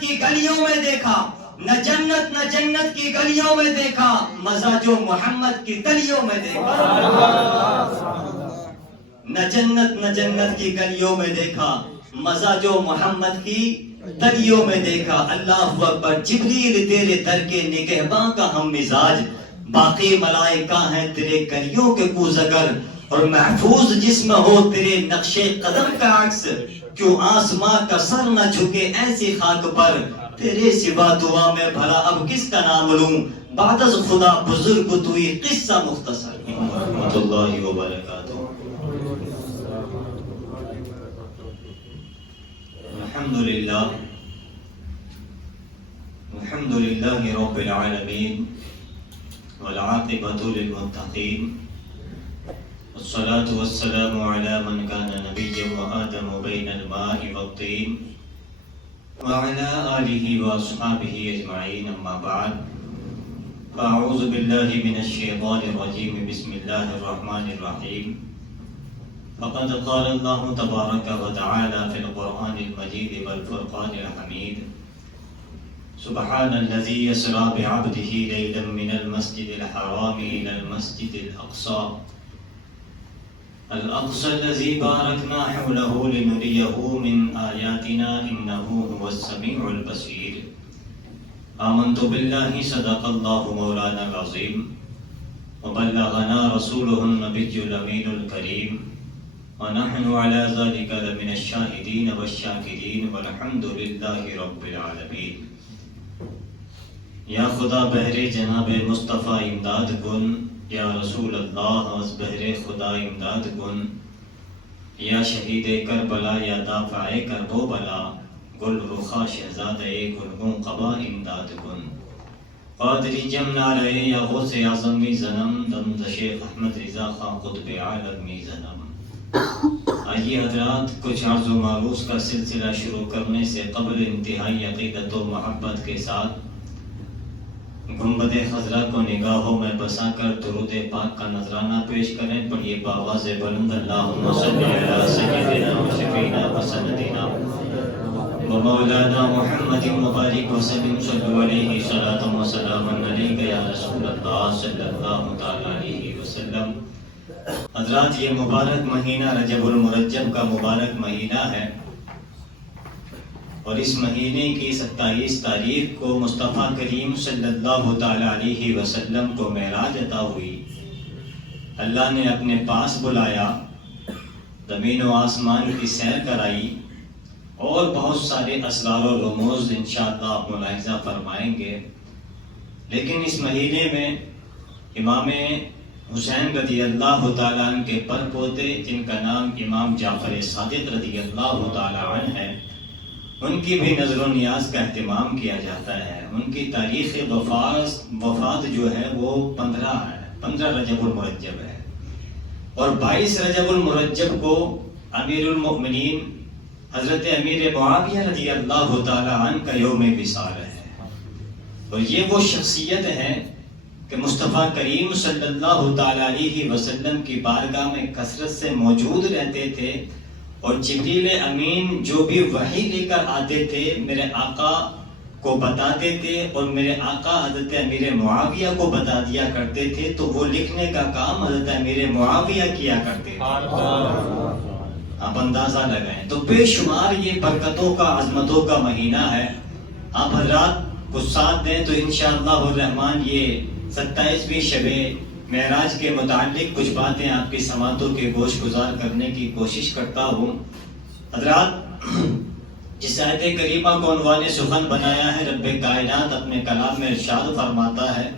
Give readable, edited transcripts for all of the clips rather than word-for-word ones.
جنت کی گلیوں میں دیکھا، نہ جنت کی گلیوں میں دیکھا، مزہ جو محمد کی تلیوں میں دیکھا۔ نہ جنت کی گلیوں میں دیکھا، مزہ جو محمد کی تلیوں میں دیکھا۔ اللہ اکبر۔ جبریل تیرے در کے نگہباں کا ہم مزاج، باقی ملائکہ ہیں تیرے گلیوں کے کوزگر، اور محفوظ جسم ہو تیرے نقش قدم کا عکس، کیوں آسماں کا سر نہ جھکے ایسی خاک پر، تیرے سوا دعا میں بھلا اب کس کا نام لوں، بعد از خدا بزرگ توئی قصہ مختصر۔ رحمۃ اللہ وبرکاتہ۔ الحمد للہ رب العالمین والعاقبۃ للمتقین، والصلاة والسلام على من كان نبيا وآدم بين الماء والطين وعلى آله وأصحابه أجمعين، أما بعد، فأعوذ بالله من الشيطان الرجيم، بسم الله الرحمن الرحيم، فقد قال الله تبارك وتعالى في القرآن المجيد والفرقان الحميد، سبحان الذي يسرى بعبده ليلا من المسجد الحرام إلى المسجد الأقصى الذي باركنا حوله لنريه من آياتنا إنه هو السميع البصير، آمنت بالله صدق الله مولانا العظيم، وبلغنا رسوله النبي الأمين الكريم، ونحن على ذلك لمن الشاهدين والشاكرين، والحمد لله رب العالمين۔ یا خدا بہر جناب مصطفیٰ امداد کن، یا رسول اللہ از بہر خدا امداد کن، یا شہید کربلا یا دافع کرب و بلا، گل رخا شہزادہ گلگوں قبا امداد کن، قادری جم نعرہ یا غوث اعظم می زنم، دم شیخ احمد رضا خان قطب عالم می زنم۔ آئیے حضرات، کچھ عرض و معروض کا سلسلہ شروع کرنے سے قبل انتہائی عقیدت و محبت کے ساتھ گنبد خضرا کو نگاہوں میں بسا کر درود پاک کا نذرانہ پیش کریں۔ پڑھیے بآواز بلند، اللہم صلی علی سیدنا و شفیعنا و سندنا و مولانا محمد مبارک وسلم، صلو علیہ صلاۃ و سلام علیک یا رسول اللہ صلی اللہ تعالی علیہ وسلم۔ حضرات، یہ مبارک مہینہ رجب المرجب کا مبارک مہینہ ہے، اور اس مہینے کی 27 تاریخ کو مصطفیٰ کریم صلی اللہ تعالی علیہ وسلم کو معراج عطا ہوئی۔ اللہ نے اپنے پاس بلایا، زمین و آسمان کی سیر کرائی، اور بہت سارے اسرار و رموز انشاءاللہ آپ ملاحظہ فرمائیں گے۔ لیکن اس مہینے میں امام حسین رضی اللہ تعالیٰ عنہ کے پر پوتے، جن کا نام امام جعفر صادق رضی اللہ تعالیٰ عنہ ہے، ان کی بھی نظر و نیاز کا اہتمام کیا جاتا ہے۔ ان کی تاریخ وفات جو ہے وہ 15 رجب المرجب ہے، اور 22 رجب المرجب کو امیر المؤمنین حضرت امیر معاویہ رضی اللہ تعالی عنہ کا یوم وصال ہے۔ اور یہ وہ شخصیت ہے کہ مصطفیٰ کریم صلی اللہ تعالی علیہ وسلم کی بارگاہ میں کثرت سے موجود رہتے تھے، اور جبریل امین جو بھی وحی لے کر آتے تھے میرے آقا کو بتاتے تھے، اور میرے آقا حضرت امیر معاویہ کو بتا دیا کرتے تھے، تو وہ لکھنے کا کام حضرت امیر معاویہ کیا کرتے تھے۔ آپ اندازہ لگائیں تو بے شمار یہ برکتوں کا، عظمتوں کا مہینہ ہے۔ آپ حضرات کچھ ساتھ دیں تو انشاءاللہ الرحمن یہ 27ویں شب معراج کے متعلق کچھ باتیں آپ کی سماعتوں کے گوش گزار کرنے کی کوشش کرتا ہوں۔ حضرات، جس آیت کریمہ کو عنوان سخن بنایا ہے، رب کائنات اپنے کلام میں ارشاد فرماتا ہے،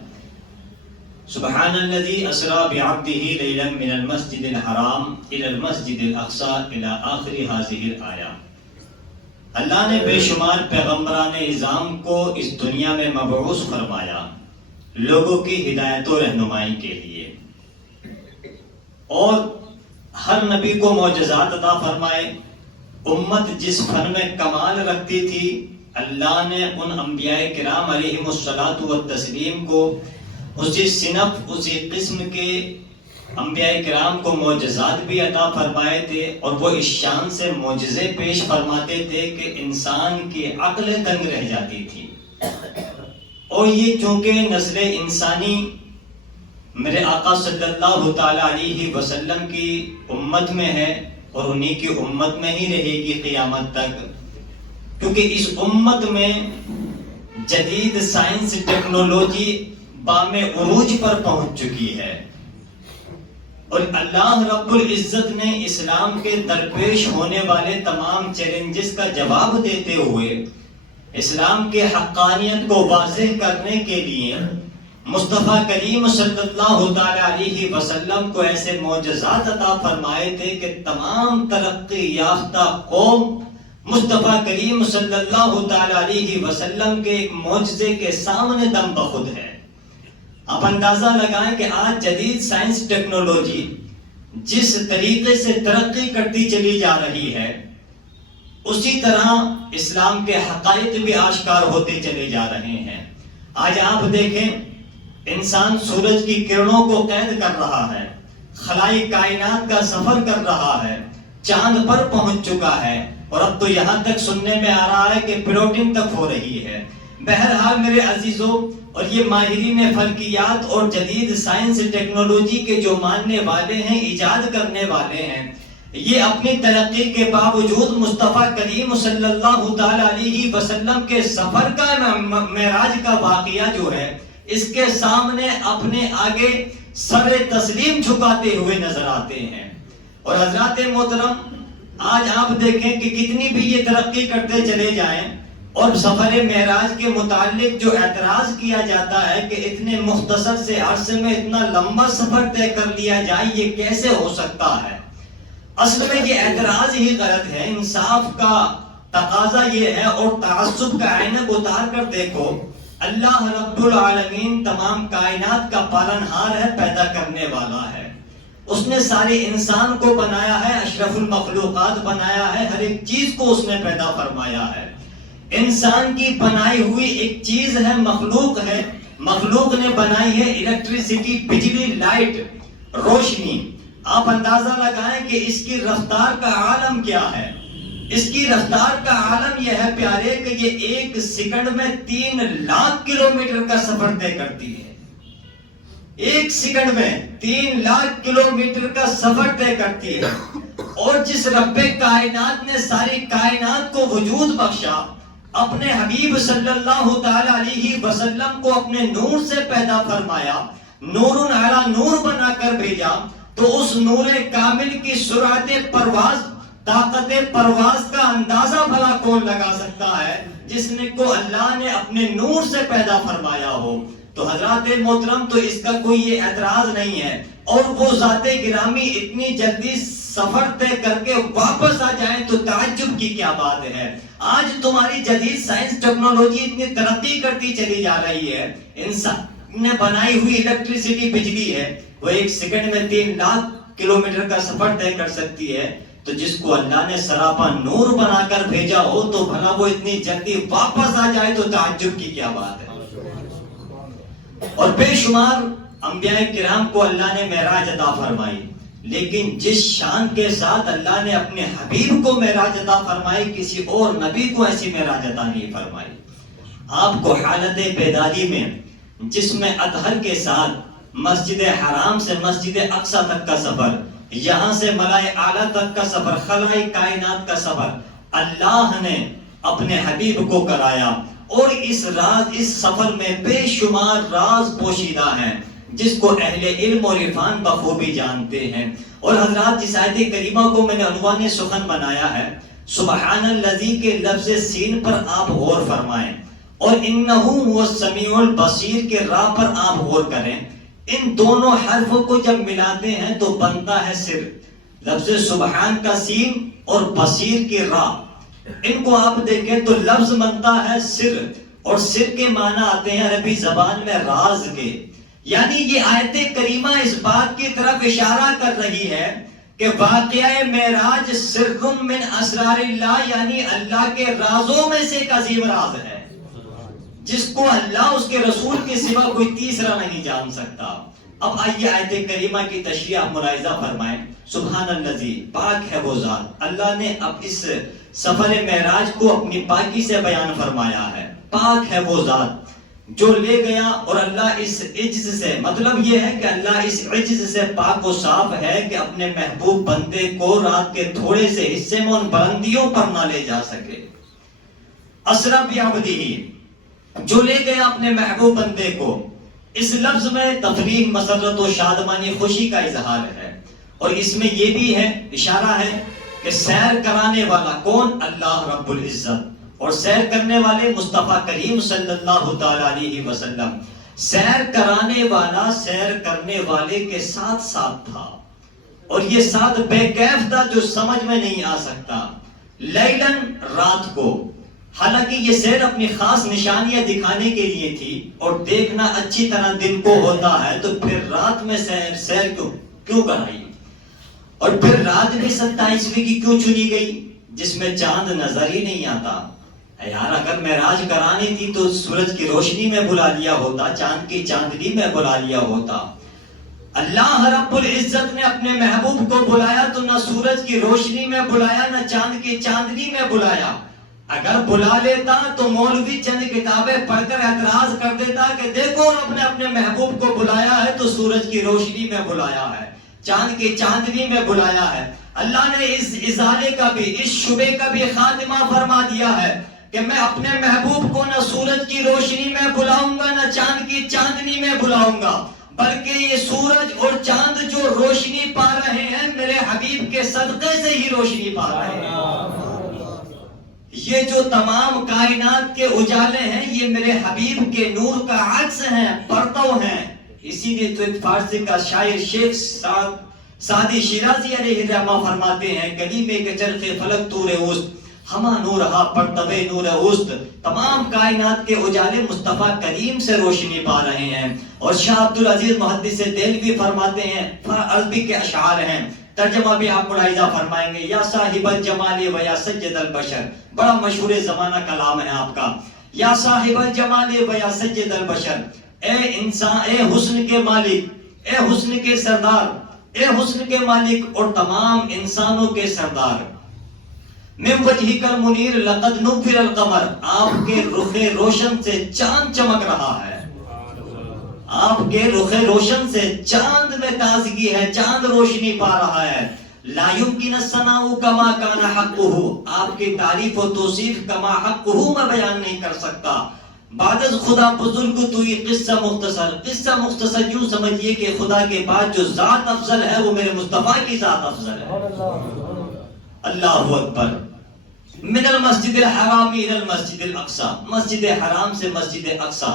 سبحان الذی اسریٰ بعبدہ لیلا من المسجد الحرام الی المسجد الاقصی الی آخر ہذہ الآیہ۔ اللہ نے بے شمار پیغمبران اعظام کو اس دنیا میں مبعوث فرمایا لوگوں کی ہدایت و رہنمائی کے لیے، اور ہر نبی کو معجزات عطا فرمائے۔ امت جس فن میں کمال رکھتی تھی، اللہ نے ان انبیاء کرام علیہم الصلاۃ والتسلیم کو اسی صنف، اسی قسم کے انبیاء کرام کو معجزات بھی عطا فرمائے تھے، اور وہ اس شان سے معجزے پیش فرماتے تھے کہ انسان کی عقل دنگ رہ جاتی تھی۔ اور یہ چونکہ نسل انسانی میرے آقا صلی اللہ تعالی علیہ وسلم کی امت میں ہے، اور انہی کی امت میں ہی رہے گی قیامت تک، کیونکہ اس امت میں جدید سائنس ٹیکنالوجی بام عروج پر پہنچ چکی ہے، اور اللہ رب العزت نے اسلام کے درپیش ہونے والے تمام چیلنجز کا جواب دیتے ہوئے اسلام کے حقانیت کو واضح کرنے کے لیے مصطفیٰ کریم صلی اللہ تعالی علیہ وسلم کو ایسے معجزات عطا فرمائے تھے کہ تمام ترقی یافتہ قوم مصطفیٰ کریم صلی اللہ تعالی علیہ وسلم کے ایک معجزے کے سامنے دم بخود ہے۔ آپ اندازہ لگائیں کہ آج جدید سائنس ٹیکنالوجی جس طریقے سے ترقی کرتی چلی جا رہی ہے، اسی طرح اسلام کے حقائق بھی آشکار ہوتے چلے جا رہے ہیں۔ آج آپ دیکھیں، انسان سورج کی کرنوں کو قید کر رہا ہے، خلائی کائنات کا سفر کر رہا ہے، چاند پر پہنچ چکا ہے، اور اب تو یہاں تک سننے میں آ رہا ہے کہ پلاٹنگ تک ہو رہی ہے۔ بہرحال میرے عزیزوں، اور یہ ماہرین فلکیات اور جدید سائنس ٹیکنالوجی کے جو ماننے والے ہیں، ایجاد کرنے والے ہیں، یہ اپنی ترقی کے باوجود مصطفیٰ کریم صلی اللہ تعالی علیہ وسلم کے سفر کا معراج کا واقعہ جو ہے، اس کے سامنے اپنے آگے سر تسلیم جھکاتے ہوئے نظر آتے ہیں۔ اور حضرات محترم، آج آپ دیکھیں کہ کتنی بھی یہ ترقی کرتے چلے جائیں، اور سفر معراج کے متعلق جو اعتراض کیا جاتا ہے کہ اتنے مختصر سے عرصے میں اتنا لمبا سفر طے کر لیا جائے، یہ کیسے ہو سکتا ہے؟ اصل میں یہ اعتراض ہی غلط ہے۔ انصاف کا تقاضا یہ ہے، اور تعصب کا عینک اتار کر دیکھو، اللہ رب العالمین تمام کائنات کا پالنہار ہے، پیدا کرنے والا ہے۔ اس نے سارے انسان کو بنایا ہے، اشرف المخلوقات بنایا ہے، ہر ایک چیز کو اس نے پیدا فرمایا ہے۔ انسان کی بنائی ہوئی ایک چیز ہے، مخلوق ہے، مخلوق نے بنائی ہے الیکٹریسٹی، بجلی، لائٹ، روشنی۔ آپ اندازہ لگائیں کہ اس کی رفتار کا عالم کیا ہے۔ اس کی رفتار کا عالم یہ ہے پیارے کہ یہ ایک سیکنڈ میں 3 لاکھ کلومیٹر کا سفر طے کرتی ہے۔ ایک سیکنڈ میں 3 لاکھ کلومیٹر کا سفر طے کرتی ہے، اور جس رب کائنات نے ساری کائنات کو وجود بخشا، اپنے حبیب صلی اللہ تعالی علیہ وسلم کو اپنے نور سے پیدا فرمایا، نور علی نور بنا کر بھیجا، تو اس نور کامل کی سرعت پرواز، طاقت پرواز کا اندازہ بھلا کون لگا سکتا ہے جس نے کو اللہ نے اپنے نور سے پیدا فرمایا ہو؟ تو حضرات محترم، تو اس کا کوئی یہ اعتراض نہیں ہے۔ اور وہ ذات گرامی اتنی جلدی سفر طے کر کے واپس آ جائیں تو تعجب کی کیا بات ہے۔ آج تمہاری جدید سائنس ٹیکنالوجی اتنی ترقی کرتی چلی جا رہی ہے، انسان نے بنائی ہوئی الیکٹریسٹی، بجلی ہے، وہ ایک سیکنڈ میں 3 لاکھ کلومیٹر کا سفر طے کر سکتی ہے، تو جس کو اللہ نے سراپا نور بنا کر بھیجا ہو تو بھلا وہ اتنی جلدی واپس آ جائے تو تعجب کی کیا بات ہے۔ اور بے شمار انبیاء کرام کو اللہ نے معراج عطا فرمائی، لیکن جس شان کے ساتھ اللہ نے اپنے حبیب کو معراج عطا فرمائی، کسی اور نبی کو ایسی معراج عطا نہیں فرمائی۔ آپ کو حالت بیداری میں، جس میں اطہر کے ساتھ مسجد حرام سے مسجد اقصی تک کا سفر، یہاں سے ملائے اعلیٰ تک کا سفر، خلائی کائنات کا سفر اللہ نے اپنے حبیب کو کرایا، اور اس سفر میں بے شمار راز پوشیدہ ہیں جس کو اہل علم اور عرفان بخوبی جانتے ہیں۔ اور حضرات، جس آیت کریمہ کو میں نے عنوان سخن بنایا ہے، سبحان الذی کے لفظ سین پر آپ غور فرمائیں، اور انہ هو السمیع البصیر کے را پر آپ غور کریں۔ ان دونوں حرفوں کو جب ملاتے ہیں تو بنتا ہے سر۔ لفظ سبحان کا سین اور بصیر کی را، ان کو آپ دیکھیں تو لفظ بنتا ہے سر، اور سر کے معنی آتے ہیں عربی زبان میں راز کے۔ یعنی یہ آیت کریمہ اس بات کی طرف اشارہ کر رہی ہے کہ واقعہ معراج سر من اسرار اللہ، یعنی اللہ کے رازوں میں سے ایک عظیم راز ہے جس کو اللہ اس کے رسول کے سوا کوئی تیسرا نہیں جان سکتا۔ اب آئیے آیت کریمہ کی تشریح آپ ملاحظہ فرمائیں. سبحان الذی، پاک ہے وہ ذات. اللہ نے اب اس سفر معراج کو اپنی پاکی سے بیان فرمایا ہے. پاک ہے وہ ذات جو لے گیا، اور اللہ اس عجز سے، مطلب یہ ہے کہ اللہ اس عجز سے پاک و صاف ہے کہ اپنے محبوب بندے کو رات کے تھوڑے سے حصے میں ان بلندیوں پر نہ لے جا سکے. اسرا بعبدہ، جو لے گیا اپنے محبوب بندے کو. اس لفظ میں تفریح، مسرت و شادمانی، خوشی کا اظہار ہے، اور اس میں یہ بھی ہے، اشارہ ہے کہ سیر کرانے والا کون؟ اللہ رب العزت، اور سیر کرنے والے مصطفیٰ کریم صلی اللہ تعالی علیہ وسلم. سیر کرانے والا سیر کرنے والے کے ساتھ ساتھ تھا، اور یہ ساتھ بے کیف تھا جو سمجھ میں نہیں آ سکتا. لیلن، رات کو. حالانکہ یہ سیر اپنی خاص نشانیاں دکھانے کے لیے تھی، اور دیکھنا اچھی طرح دن کو ہوتا ہے، تو پھر رات میں سیر کیوں کرائی؟ اور پھر رات بھی 27ویں کی کیوں چنی گئی جس میں چاند نظر ہی نہیں آتا؟ یار اگر معراج کرانی تھی تو سورج کی روشنی میں بلا لیا ہوتا، چاند کی چاندنی میں بلا لیا ہوتا. اللہ رب العزت نے اپنے محبوب کو بلایا تو نہ سورج کی روشنی میں بلایا، نہ چاند کی چاندنی میں بلایا. اگر بلا لیتا تو مولوی چند کتابیں پڑھ کر اعتراض کر دیتا کہ دیکھو رب نے اپنے محبوب کو بلایا ہے تو سورج کی روشنی میں بلایا ہے، چاند کی چاندنی میں بلایا ہے. اللہ نے اس ازالے کا بھی، اس شبے کا بھی خاتمہ فرما دیا ہے کہ میں اپنے محبوب کو نہ سورج کی روشنی میں بلاؤں گا، نہ چاند کی چاندنی میں بلاؤں گا، بلکہ یہ سورج اور چاند جو روشنی پا رہے ہیں میرے حبیب کے صدقے سے ہی روشنی پا رہے ہیں. یہ جو تمام کائنات کے اجالے ہیں یہ میرے حبیب کے نور کا عکس ہیں، پرتو ہیں. اسی لیے تو ایک فارسی کا شاعر شیخ سعدی شیرازی علیہ الرحمہ فرماتے ہیں، کلیمے کے چرخ فلک طور اوست، ہما نورہا پرتبے نور اوست. تمام کائنات کے اجالے مصطفیٰ کریم سے روشنی پا رہے ہیں. اور شاہ عبدالعزیز محدث دہلوی فرماتے ہیں، عربی کے اشعار ہیں، ترجمہ بھی آپ ملاحظہ فرمائیں گے. یا صاحب الجمال و یا سید البشر، بڑا مشہور زمانہ کلام ہے آپ کا. یا صاحب الجمال و یا سید البشر، اے انسان، اے حسن کے مالک، اے حسن کے سردار، اے حسن کے مالک اور تمام انسانوں کے سردار. من وجہک المنیر لقد نور القمر، آپ کے رخ روشن سے چاند چمک رہا ہے. آپ کے رخ روشن سے چاند میں تازگی ہے، چاند روشنی پا رہا ہے. لا يمكن الثناء كما كان حقه، آپ کی تعریف و توصیف کما حقه میں بیان نہیں کر سکتا. بعد از خدا بزرگ تو یہ قصہ مختصر، قصہ مختصر یوں سمجھیے کہ خدا کے بعد جو ذات افضل ہے وہ میرے مصطفیٰ کی ذات افضل ہے. اللہ اکبر. من المسجد الحرام الى المسجد الاقصی، مسجد حرام سے مسجد اقصی،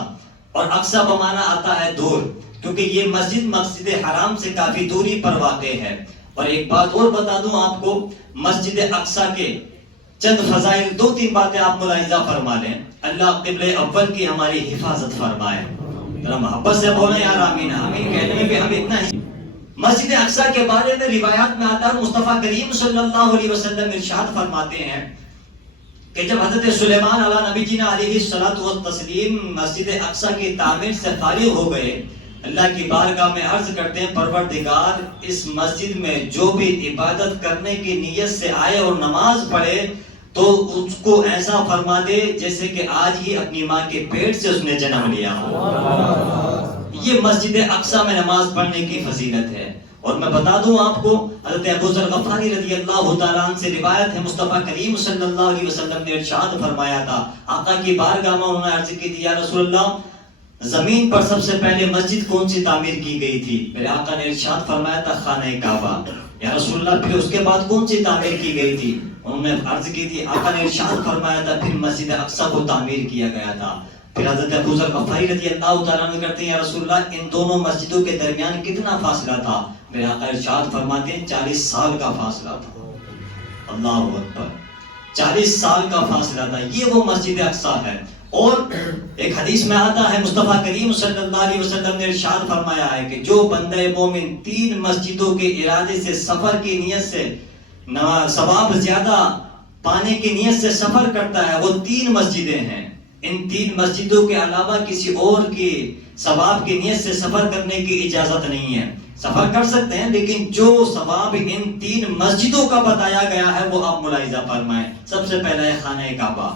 اور اقصی بمانا آتا ہے دور، کیونکہ یہ مسجد حرام سے کافی دوری پر واقع ہے. اور ایک بات اور بتا دوں آپ کو، مسجد اقصی کے چند فضائل، 2-3 باتیں آپ ملاحظہ فرما لیں. اللہ قبلہ اول کی ہماری حفاظت فرمائے. ذرا محبت سے بولیں یار آمین. آمین کہنے میں بھی ہم اتنا ہی. مسجد اقصی کے بارے میں روایات میں آتا ہے، مصطفیٰ کریم صلی اللہ علیہ وسلم ارشاد فرماتے ہیں کہ جب حضرت سلیمان علیہ نبی جینا علیہ الصلوۃ والتسلیم مسجد اقصی کی تعمیر سے فارغ ہو گئے، اللہ کی بارگاہ میں عرض کرتے ہیں پروردگار اس مسجد میں جو بھی عبادت کرنے کی نیت سے آئے اور نماز پڑھے تو اس کو ایسا فرما دے جیسے کہ آج ہی اپنی ماں کے پیٹ سے اس نے جنم لیا ہو. یہ مسجد اقصی میں نماز پڑھنے کی فضیلت ہے. اور میں بتا دوں آپ کو، حضرت ابو ذر غفاری رضی اللہ تعالیٰ عنہ سے روایت ہے، مصطفیٰ کریم صلی اللہ علیہ وسلم نے ارشاد فرمایا تھا، آقا کی بارگاہ میں انہوں نے عرض کی تھی، یا رسول اللہ زمین پر سب سے پہلے مسجد کون سی تعمیر کی گئی تھی؟ میرے آقا نے ارشاد فرمایا تھا خانہ کعبہ. یا رسول اللہ پھر اس کے بعد کون سی تعمیر کی گئی تھی؟ انہوں نے عرض کی تھی، آقا نے ارشاد فرمایا تھا پھر مسجد اقصی کو تعمیر کیا گیا تھا. پھر حضرت ابو ذر غفاری رضی اللہ تعالیٰ عنہ کرتے ہیں، یا رسول اللہ ان دونوں مسجدوں کے درمیان کتنا فاصلہ تھا؟ میرے آقا ارشاد فرماتے ہیں 40 سال کا فاصلہ تھا. اللہ اکبر، 40 سال کا فاصلہ تھا. یہ وہ مسجد اقصی ہے. اور ایک حدیث میں آتا ہے مصطفیٰ کریم صلی اللہ علیہ وسلم نے ارشاد فرمایا ہے کہ جو بندہ مومن 3 مسجدوں کے ارادے سے سفر کی نیت سے ثواب زیادہ پانے کی نیت سے سفر کرتا ہے، وہ 3 مسجدیں ہیں. ان 3 مسجدوں کے علاوہ کسی اور کی ثواب کی نیت سے سفر کرنے کی اجازت نہیں ہے. سفر کر سکتے ہیں لیکن جو ثواب ان 3 مسجدوں کا بتایا گیا ہے وہ آپ ملاحظہ فرمائیں. سب سے پہلا ہے خانہ کعبہ،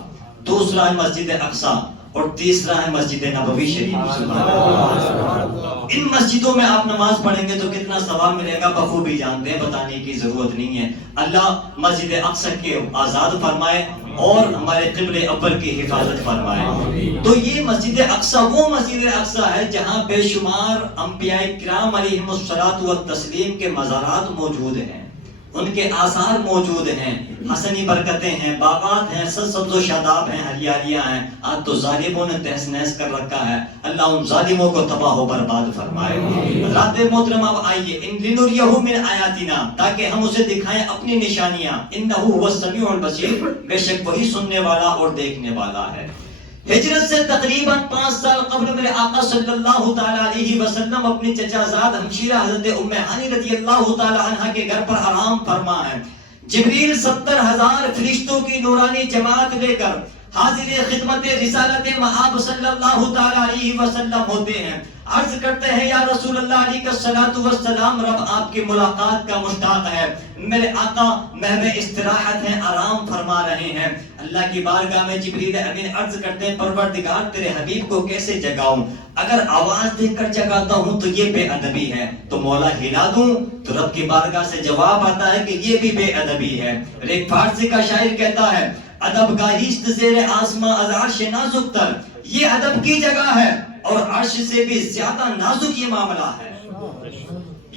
دوسرا ہے مسجد اقصی، اور تیسرا ہے مسجد نبوی شریف. سبحان اللہ. ان مسجدوں میں آپ نماز پڑھیں گے تو کتنا ثواب ملے گا بخوبی جانتے ہیں، بتانے کی ضرورت نہیں ہے. اللہ مسجد اقصی کے آزاد فرمائے اور ہمارے قبلہ اول کی حفاظت فرمائے. تو یہ مسجد اقصی وہ مسجد اقصی ہے جہاں بے شمار انبیاء کرام علیہم الصلوۃ والتسلیم کے مزارات موجود ہیں، ان کے آثار موجود ہیں، حسنی برکتیں ہیں، باغات ہیں، سبز و شاداب ہیں، ہریالیاں ہیں. آج تو ظالموں نے تہس نہس کر رکھا ہے، اللہ ان ظالموں کو تباہ و برباد فرمائے. حضرات محترم اب آئیے لنریہ من آیاتنا، تاکہ ہم اسے دکھائیں اپنی نشانیاں. انہ هو السمیع البصیر، بے شک وہی سننے والا اور دیکھنے والا ہے. ہجرت سے تقریباً 5 سال قبل میرے آقا صلی اللہ تعالی علیہ وسلم اپنی چچا زاد ہمشیرہ حضرت ام ہانی رضی اللہ تعالی عنہ کے گھر پر آرام فرما ہے. جبریل 70,000 فرشتوں کی نورانی جماعت لے کر حاضر خدمت رسالت مآب صلی اللہ تعالی علیہ وسلم ہوتے ہیں. عرض کرتے ہیں یا رسول اللہ علیہ الصلوۃ والسلام، رب آپ کی ملاقات کا مشتاق ہے. میرے آقا محو استراحت ہیں، آرام فرما رہے ہیں. اللہ کی بارگاہ میں جبریل امین عرض کرتے ہیں پروردگار تیرے حبیب کو کیسے جگاؤں؟ اگر آواز دے کر جگاتا ہوں تو یہ بے ادبی ہے، تو مولا ہلا دوں؟ تو رب کی بارگاہ سے جواب آتا ہے کہ یہ بھی بے ادبی ہے. اور ایک فارسی کا شاعر کہتا ہے ادب گاہیست زیر آسماں از عرش نازک تر، یہ ادب کی جگہ ہے اور عرش سے بھی زیادہ نازک یہ معاملہ ہے.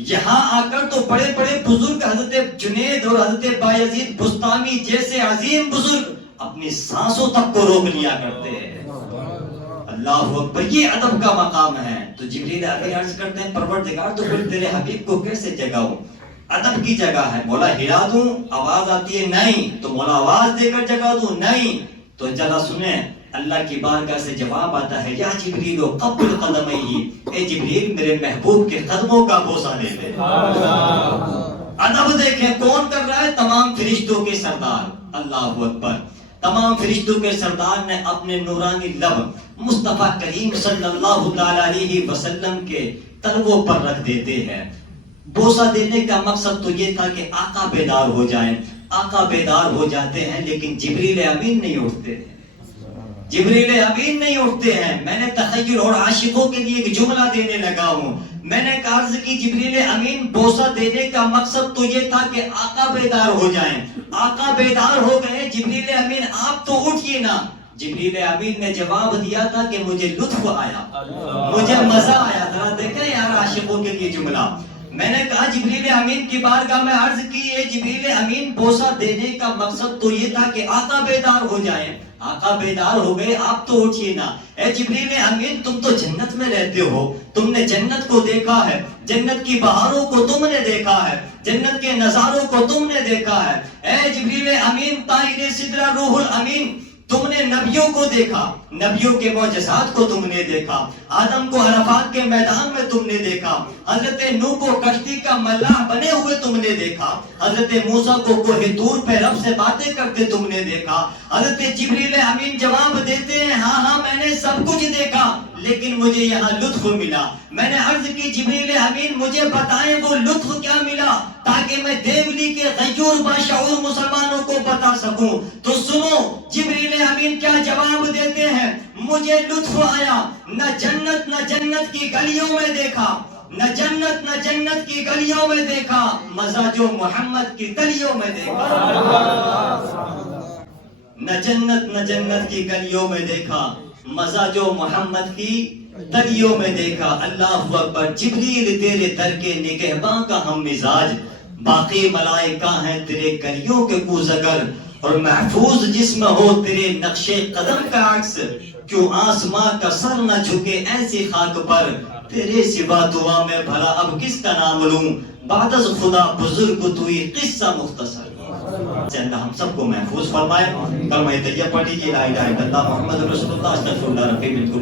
یہاں آ کر تو بڑے بڑے بزرگ حضرت جنید اور حضرت بایزید بستامی جیسے عظیم بزرگ اپنی سانسوں تک کو روک لیا کرتے ہیں. اللہ اکبر، یہ ادب کا مقام ہے. تو جبریل آگے عرض کرتے ہیں پروردگار تو پھر تیرے حبیب کو کیسے جگاؤں؟ ادب کی جگہ ہے. مولا ہلا دوں؟ آواز آتی ہے نہیں. تو مولا آواز دے کر جگا دوں؟ نہیں. تو ذرا سنیں، اللہ کی بارگاہ سے جواب آتا ہے یا جبریل قبل قدمیہ، اے جبریل میرے محبوب کے قدموں کا بوسہ لے لے. ادب دیکھیں کون کر رہا ہے؟ تمام فرشتوں کے سردار. اللہ اکبر. تمام فرشتوں کے سردار نے اپنے نورانی لب مصطفیٰ کریم صلی اللہ تعالی علیہ وسلم کے تلووں پر رکھ دیتے ہیں. بوسہ دینے کا مقصد تو یہ تھا کہ آقا بیدار ہو جائیں. آقا بیدار ہو جاتے ہیں لیکن جبریل امین نہیں اٹھتے ہیں. جبریل امین نہیں اٹھتے ہیں. میں نے تخیل اور عاشقوں کے لیے ایک جملہ دینے لگا ہوں. میں نے عرض کی جبریل امین بوسہ دینے کا مقصد تو یہ تھا کہ آقا بیدار ہو جائیں. آقا بیدار ہو گئے، جبریل امین آپ تو اٹھیے نا. جبریل امین نے جواب دیا تھا کہ مجھے لطف آیا، مجھے مزہ آیا. ذرا دیکھیں یار عاشقوں کے لیے جملہ. میں نے کہا جبریل امین کی بارگاہ میں عرض کی ہے جبریل امین بوسہ دینے کا مقصد تو یہ تھا کہ آقا بیدار ہو جائیں. آقا بیدار ہو گئے، آپ تو اٹھیے نا. اے جبریل امین تم تو جنت میں رہتے ہو، تم نے جنت کو دیکھا ہے، جنت کی بہاروں کو تم نے دیکھا ہے، جنت کے نظاروں کو تم نے دیکھا ہے. اے جبریل امین طاہر سدرہ روح الامین تم نے نبیوں کو دیکھا، نبیوں کے معجزات کو تم نے دیکھا. آدم کو عرفات کے میدان میں تم نے دیکھا، حضرت نوح کو کشتی کا ملاح بنے ہوئے تم نے دیکھا، حضرت موسیٰ کو کوہ طور پہ رب سے باتیں کرتے تم نے دیکھا. حضرت جبریل امین جواب دیتے ہیں ہاں میں نے سب کچھ دیکھا لیکن مجھے یہاں لطف ملا. میں نے عرض کی جبریل امین مجھے بتائیں وہ لطف کیا ملا تاکہ میں دیولی کے غیور باشعور مسلمانوں کو بتا سکوں. تو سنو جبریل امین کیا جواب دیتے ہیں. مجھے لطف آیا، نہ جنت کی گلیوں میں دیکھا، نہ جنت کی گلیوں میں دیکھا، مزہ جو محمد کی تلیوں میں دیکھا. نہ جنت کی گلیوں میں دیکھا، مزہ جو محمد کی تلیوں میں دیکھا. اللہ اکبر. جبریل تیرے در کے نگہباں کا ہم مزاج، باقی ملائکہ ہیں تیرے گلیوں کے کوزگر، اور محفوظ جسم ہو تیرے نقش قدم کا عکس. کیوں آسماں کا سر نہ جھکے ایسی خاک پر، تیرے سوا دعا میں بھلا اب کس کا نام لوں. بعد از خدا بزرگ توئی قصہ مختصر. اللہ ہم سب کو محفوظ فرمائے. کلمہ طیبہ پڑھ لیجیے لا الہ الا اللہ محمد رسول اللہ استغفر اللہ ربی من کل